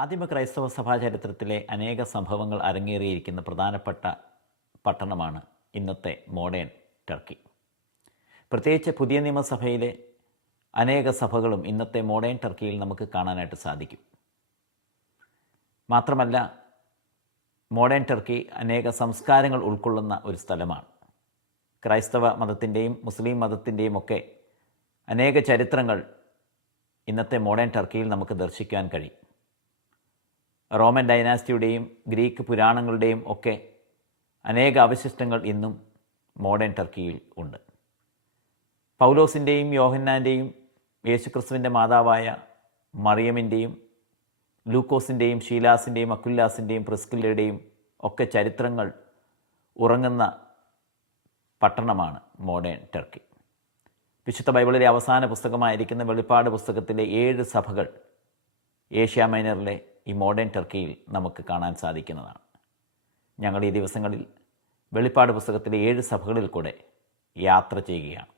ആദിമ ക്രൈസ്തവ സഭാചരിത്രത്തിലെ അനേക സംഭവങ്ങൾ അരങ്ങേറിയിരിക്കുന്ന പ്രധാനപ്പെട്ട പട്ടണമാണ് ഇന്നത്തെ മോഡേൺ ടർക്കി. പ്രത്യേകിച്ച് പുതിയ നിയമസഭയിലെ അനേക സഭകളും ഇന്നത്തെ മോഡേൺ ടർക്കിയിൽ നമുക്ക് കാണാനായിട്ട് സാധിക്കും. മാത്രമല്ല, മോഡേൺ ടർക്കി അനേക സംസ്കാരങ്ങൾ ഉൾക്കൊള്ളുന്ന ഒരു സ്ഥലമാണ്. ക്രൈസ്തവ മതത്തിൻ്റെയും മുസ്ലിം മതത്തിൻ്റെയും ഒക്കെ അനേക ചരിത്രങ്ങൾ ഇന്നത്തെ മോഡേൺ ടർക്കിയിൽ നമുക്ക് ദർശിക്കാൻ കഴിയും. റോമൻ ഡൈനാസ്റ്റിയുടെയും ഗ്രീക്ക് പുരാണങ്ങളുടെയും ഒക്കെ അനേക അവശിഷ്ടങ്ങൾ ഇന്നും മോഡേൺ ടർക്കിയിൽ ഉണ്ട്. പൗലോസിൻ്റെയും യോഹന്നാൻ്റെയും യേശുക്രിസ്തുവിൻ്റെ മാതാവായ മറിയമിൻ്റെയും ലൂക്കോസിൻ്റെയും ഷീലാസിൻ്റെയും അക്കുല്ലാസിൻ്റെയും പ്രിസ്കില്ലയുടെയും ഒക്കെ ചരിത്രങ്ങൾ ഉറങ്ങുന്ന പട്ടണമാണ് മോഡേൺ ടർക്കി. വിശുദ്ധ ബൈബിളിലെ അവസാന പുസ്തകമായിരിക്കുന്ന വെളിപ്പാട് പുസ്തകത്തിലെ 7 സഭകൾ ഏഷ്യ മൈനറിലെ ഈ മോഡേൺ ടർക്കിയിൽ നമുക്ക് കാണാൻ സാധിക്കുന്നതാണ്. ഞങ്ങൾ ഈ ദിവസങ്ങളിൽ വെളിപ്പാട് പുസ്തകത്തിലെ 7 സഭകളിൽ കൂടെ യാത്ര ചെയ്യുകയാണ്.